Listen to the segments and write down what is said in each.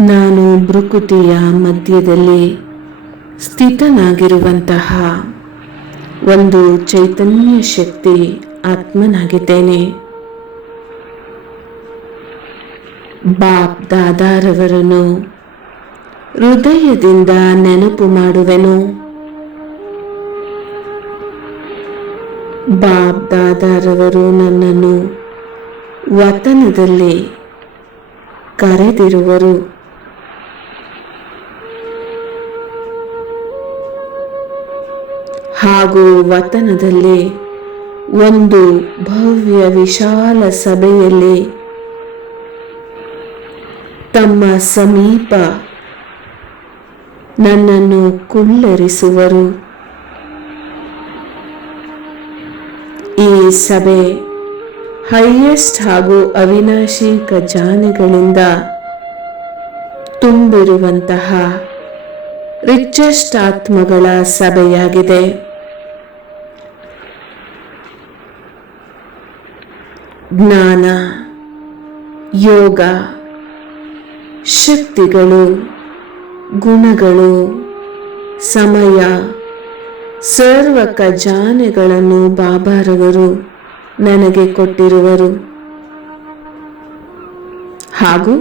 ನಾನು ಭೃಕುತಿಯ ಮಧ್ಯದಲ್ಲಿ ಸ್ಥಿತನಾಗಿರುವಂತಹ ಒಂದು ಚೈತನ್ಯ ಶಕ್ತಿ ಆತ್ಮನಾಗಿದ್ದೇನೆ. ಬಾಪ್ ದಾದಾರವರನ್ನು ಹೃದಯದಿಂದ ನೆನಪು ಮಾಡುವೆನು. ಬಾಬ್ ದಾದಾರವರು ನನ್ನನ್ನು ವತನದಲ್ಲಿ ಕರೆದಿರುವರು. ಹಾಗೂ ವತನದಲ್ಲಿ ಒಂದು ಭವ್ಯ ವಿಶಾಲ ಸಭೆಯಲ್ಲಿ ತಮ್ಮ ಸಮೀಪ ನನ್ನನ್ನು ಕುಳ್ಳರಿಸುವರು. ಈ ಸಭೆ ಹೈಯೆಸ್ಟ್ ಹಾಗೂ ಅವಿನಾಶಿ ಖಜಾನೆಗಳಿಂದ ತುಂಬಿರುವಂತಹ ರಿಚೆಸ್ಟ್ ಆತ್ಮಗಳ ಸಭೆಯಾಗಿದೆ. ಜ್ಞಾನ, ಯೋಗ, ಶಕ್ತಿಗಳು, ಗುಣಗಳು, ಸಮಯ, ಸರ್ವ ಖಜಾನೆಗಳನ್ನು ಬಾಬಾರವರು ನನಗೆ ಕೊಟ್ಟಿರುವರು. ಹಾಗೂ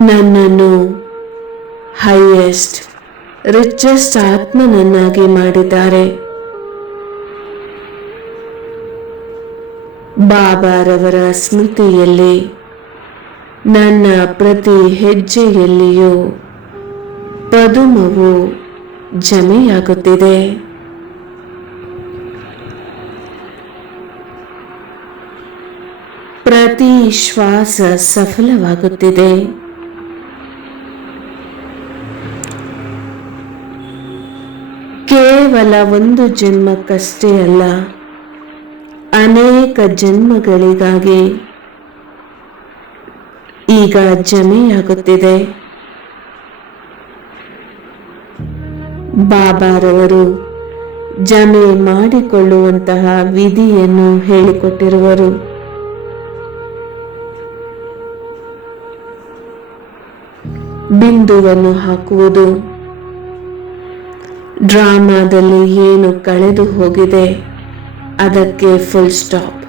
ನನ್ನನ್ನು ಹೈಯೆಸ್ಟ್ ರಿಚೆಸ್ಟ್ ಆತ್ಮನನ್ನಾಗಿ ಮಾಡಿದ್ದಾರೆ. ಬಾಬಾರವರ ಸ್ಮೃತಿಯಲ್ಲಿ, ನನ್ನ ಪ್ರತಿ ಹೆಜ್ಜೆಯಲ್ಲಿಯೂ ಪದುಮವು ಜಮೆಯಾಗುತ್ತಿದೆ. ಪ್ರತಿ ಶ್ವಾಸ ಸಫಲವಾಗುತ್ತಿದೆ. ಕೇವಲ ಒಂದು ಜನ್ಮಕ್ಕಷ್ಟೇ ಅಲ್ಲ, ಅನೇಕ ಜನ್ಮಗಳಿಗಾಗಿ ಈಗ ಜಮೆಯಾಗುತ್ತಿದೆ. ಬಾಬಾರವರು ಜಮೆ ಮಾಡಿಕೊಳ್ಳುವಂತಹ ವಿಧಿಯನ್ನು ಹೇಳಿಕೊಟ್ಟಿರುವರು. ಬಿಂದುವನ್ನು ಹಾಕುವುದು. ಡ್ರಾಮಾದಲ್ಲಿ ಏನು ಕಳೆದು ಹೋಗಿದೆ? ಅದಕ್ಕೆ ಫುಲ್ ಸ್ಟಾಪ್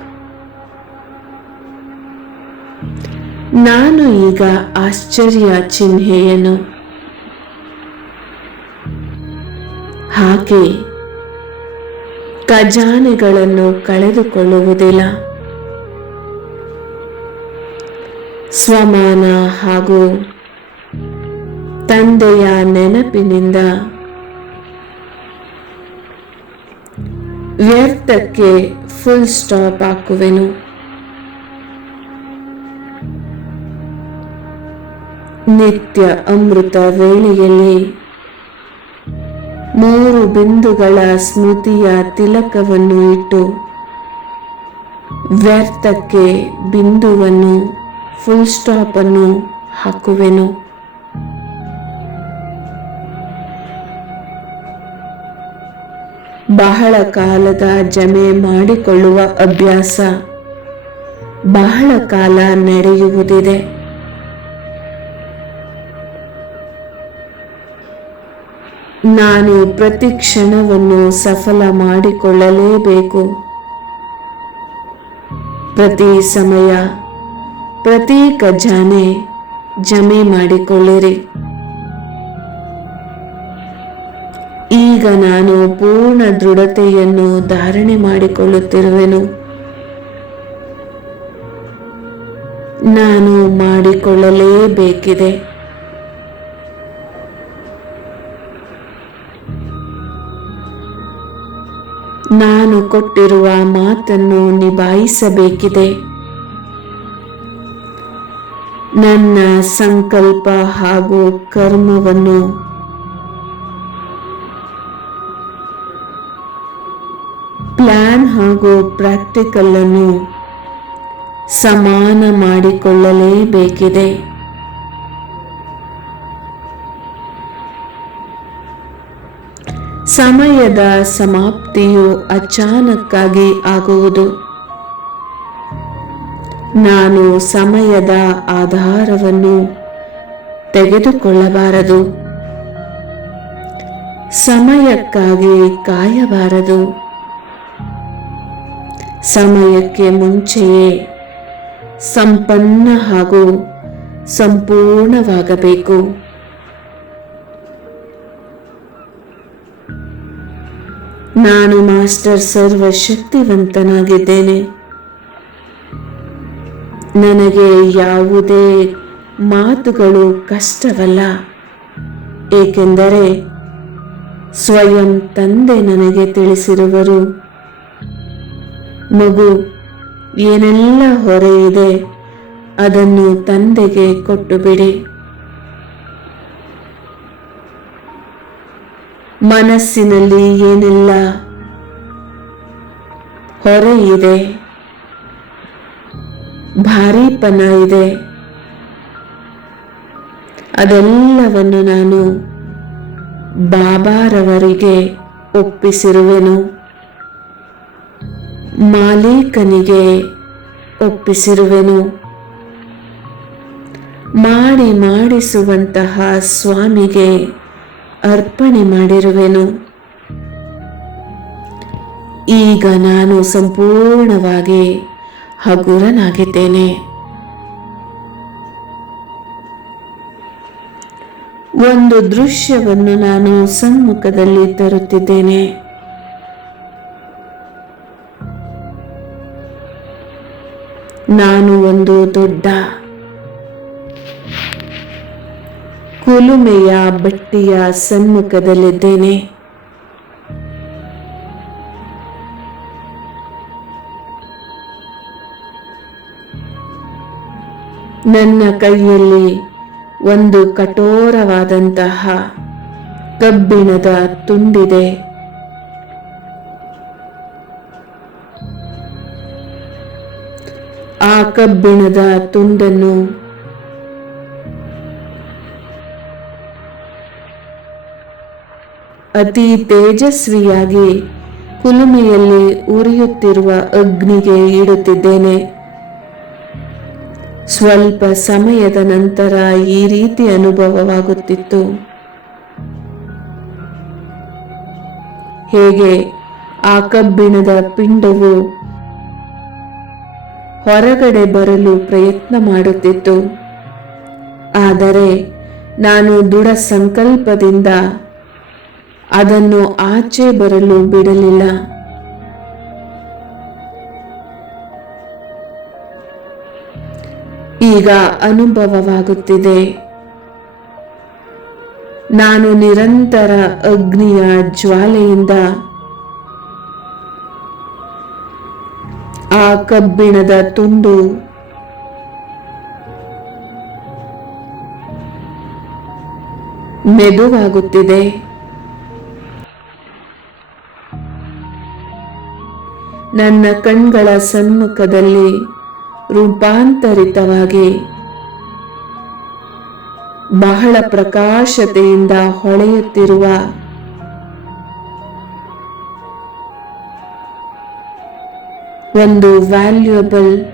ನಾನು ಈಗ ಆಶ್ಚರ್ಯ ಚಿಹ್ನೆಯನ್ನು. ಹಾಕಿ ಖಜಾನೆಗಳನ್ನು ಕಳೆದುಕೊಳ್ಳುವುದಿಲ್ಲ. ಸ್ವಮಾನ ಹಾಗೂ ತಂದೆಯ ನೆನಪಿನಿಂದ ವ್ಯರ್ಥಕ್ಕೆ ಫುಲ್ ಸ್ಟಾಪ್ ಹಾಕುವೆನು. ನಿತ್ಯ ಅಮೃತ ವೇಳೆಯಲ್ಲಿ ಮೂರು ಬಿಂದುಗಳ ಸ್ಮೃತಿಯ ತಿಲಕವನ್ನು ಇಟ್ಟು ವ್ಯರ್ಥಕ್ಕೆ ಬಿಂದುವನ್ನು ಫುಲ್ ಸ್ಟಾಪ್ ಅನ್ನು ಹಾಕುವೆನು. ಬಹಳ ಕಾಲದ ಜಮೆ ಮಾಡಿಕೊಳ್ಳುವ ಅಭ್ಯಾಸ ಬಹಳ ಕಾಲ ನಡೆಯುವುದಿದೆ. ನಾನು ಪ್ರತಿ ಕ್ಷಣವನ್ನು ಸಫಲ ಮಾಡಿಕೊಳ್ಳಲೇಬೇಕು. ಪ್ರತಿ ಸಮಯ ಪ್ರತಿ ಖಜಾನೆ ಜಮೆ ಮಾಡಿಕೊಳ್ಳಿರಿ. ನಾನು ಪೂರ್ಣ ದೃಢತೆಯನ್ನು ಧಾರಣೆ ಮಾಡಿಕೊಳ್ಳುತ್ತಿರುವೆನು. ನಾನು ಮಾಡಿಕೊಳ್ಳಲೇಬೇಕಿದೆ. ನಾನು ಕೊಟ್ಟಿರುವ ಮಾತನ್ನು ನಿಭಾಯಿಸಬೇಕಿದೆ. ನನ್ನ ಸಂಕಲ್ಪ ಹಾಗೂ ಕರ್ಮವನ್ನು ಹಾಗೂ ಪ್ರಾಕ್ಟಿಕಲ್ ಅನ್ನು ಸಮಾನ ಮಾಡಿಕೊಳ್ಳಲೇಬೇಕಿದೆ. ಸಮಯದ ಸಮಾಪ್ತಿಯು ಅಚಾನಕ್ಕಾಗಿ ಆಗುವುದು. ನಾನು ಸಮಯದ ಆಧಾರವನ್ನು ತೆಗೆದುಕೊಳ್ಳಬಾರದು. ಸಮಯಕ್ಕಾಗಿ ಕಾಯಬಾರದು. ಸಮಯಕ್ಕೆ ಮುಂಚೆಯೇ ಸಂಪನ್ನ ಹಾಗೂ ಸಂಪೂರ್ಣವಾಗಬೇಕು. ನಾನು ಮಾಸ್ಟರ್ ಸರ್ವಶಕ್ತಿವಂತನಾಗಿದ್ದೇನೆ. ನನಗೆ ಯಾವುದೇ ಮಾತುಗಳು ಕಷ್ಟವಲ್ಲ, ಏಕೆಂದರೆ ಸ್ವಯಂ ತಂದೆ ನನಗೆ ತಿಳಿಸಿರುವರು. ಮಗು, ಏನೆಲ್ಲ ಹೊರೆಯಿದೆ ಅದನ್ನು ತಂದೆಗೆ ಕೊಟ್ಟು ಬಿಡಿ ಮನಸ್ಸಿನಲ್ಲಿ ಏನೆಲ್ಲ ಹೊರೆ ಇದೆ ಭಾರೀಪನ ಇದೆ, ಅದೆಲ್ಲವನ್ನು ನಾನು ಬಾಬಾರವರಿಗೆ ಒಪ್ಪಿಸಿರುವೆನು. ಮಾಲೀಕನಿಗೆ ಒಪ್ಪಿಸಿರುವೆನು. ಮಾಡಿ ಮಾಡಿಸುವಂತಹ ಸ್ವಾಮಿಗೆ ಅರ್ಪಣೆ ಮಾಡಿರುವೆನು. ಈಗ ನಾನು ಸಂಪೂರ್ಣವಾಗಿ ಹಗುರನಾಗಿದ್ದೇನೆ. ಒಂದು ದೃಶ್ಯವನ್ನು ನಾನು ಸಮ್ಮುಖದಲ್ಲಿ ತರುತ್ತಿದ್ದೇನೆ. ನಾನು ಒಂದು ದೊಡ್ಡ ಕುಲುಮೆಯ ಬಟ್ಟೆಯ ಸಮ್ಮುಖದಲ್ಲಿದ್ದೇನೆ. ನನ್ನ ಕೈಯಲ್ಲಿ ಒಂದು ಕಠೋರವಾದಂತಹ ಕಬ್ಬಿಣದ ತುಂಡಿದೆ. ಕಬ್ಬಿಣದ ತುಂಡನ್ನು ಅತಿ ತೇಜಸ್ವಿಯಾಗಿ ಕುಲುಮೆಯಲ್ಲಿ ಉರಿಯುತ್ತಿರುವ ಅಗ್ನಿಗೆ ಇಡುತ್ತಿದ್ದೇನೆ. ಸ್ವಲ್ಪ ಸಮಯದ ನಂತರ ಈ ರೀತಿ ಅನುಭವವಾಗುತ್ತಿತ್ತು. ಹೇಗೆ ಆ ಕಬ್ಬಿಣದ ಪಿಂಡವು ಹೊರಗಡೆ ಬರಲು ಪ್ರಯತ್ನ ಮಾಡುತ್ತಿತ್ತು. ಆದರೆ ನಾನು ದೃಢ ಸಂಕಲ್ಪದಿಂದ ಅದನ್ನು ಆಚೆ ಬರಲು ಬಿಡಲಿಲ್ಲ. ಈಗ ಅನುಭವವಾಗುತ್ತಿದೆ. ನಾನು ನಿರಂತರ ಅಗ್ನಿಯ ಜ್ವಾಲೆಯಿಂದ ಕಬ್ಬಿಣದ ತುಂಡು. ಮೆದುವಾಗುತ್ತಿದೆ. ನನ್ನ ಕಣ್ಗಳ ಸಮ್ಮುಖದಲ್ಲಿ ರೂಪಾಂತರಿತವಾಗಿ ಬಹಳ ಪ್ರಕಾಶತೆಯಿಂದ ಹೊಳೆಯುತ್ತಿರುವ ಒಂದು ವ್ಯಾಲ್ಯೂಯಬಲ್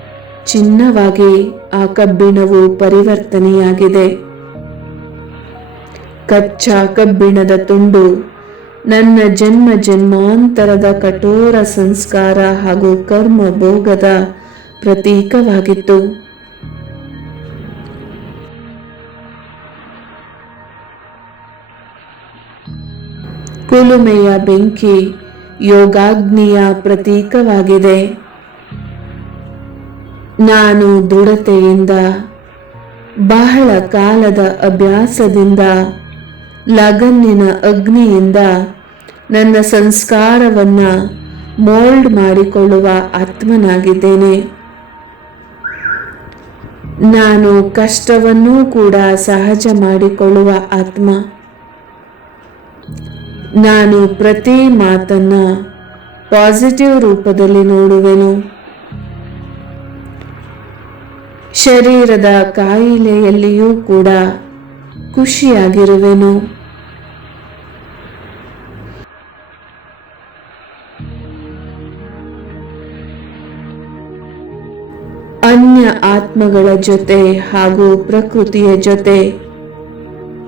ಚಿನ್ನವಾಗಿ ಆ ಕಬ್ಬಿಣವು ಪರಿವರ್ತನೆಯಾಗಿದೆ. ಕಚ್ಚಾ ಕಬ್ಬಿಣದ ತುಂಡು ನನ್ನ ಜನ್ಮ ಜನ್ಮಾಂತರದ ಕಠೋರ ಸಂಸ್ಕಾರ ಹಾಗೂ ಕರ್ಮ ಭೋಗದ ಪ್ರತೀಕವಾಗಿತ್ತು. ಕುಲುಮೆಯ ಬೆಂಕಿ ಯೋಗಾಗ್ನಿಯ ಪ್ರತೀಕವಾಗಿದೆ. ನಾನು ದೃಢತೆಯಿಂದ, ಬಹಳ ಕಾಲದ ಅಭ್ಯಾಸದಿಂದ, ಲಗನ್ನಿನ ಅಗ್ನಿಯಿಂದ ನನ್ನ ಸಂಸ್ಕಾರವನ್ನ ಮೋಲ್ಡ್ ಮಾಡಿಕೊಳ್ಳುವ ಆತ್ಮನಾಗಿದ್ದೇನೆ. ನಾನು ಕಷ್ಟವನ್ನೂ ಕೂಡ ಸಹಜ ಮಾಡಿಕೊಳ್ಳುವ ಆತ್ಮ. ನಾನು ಪ್ರತಿ ಮಾತನ್ನ ಪಾಸಿಟಿವ್ ರೂಪದಲ್ಲಿ ನೋಡುವೆನು. ಶರೀರದ ಕಾಯಿಲೆಯಲ್ಲಿಯೂ ಕೂಡ ಖುಷಿಯಾಗಿರುವೆನು. ಅನ್ಯ ಆತ್ಮಗಳ ಜೊತೆ ಹಾಗೂ ಪ್ರಕೃತಿಯ ಜೊತೆ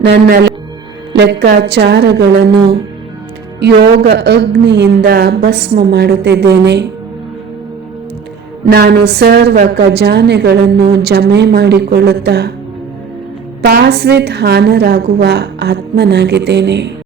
ನನ್ನ ಲೆಕ್ಕಾಚಾರಗಳನ್ನು ಯೋಗ ಅಗ್ನಿಯಿಂದ ಭಸ್ಮ ಮಾಡುತ್ತಿದ್ದೇನೆ. ನಾನು ಸರ್ವ ಖಜಾನೆಗಳನ್ನು ಜಮೆ ಮಾಡಿಕೊಳ್ಳುತ್ತಾ ಪಾಸ್ ವಿತ್ ಹಾನರಾಗುವ ಆತ್ಮನಾಗಿದ್ದೇನೆ.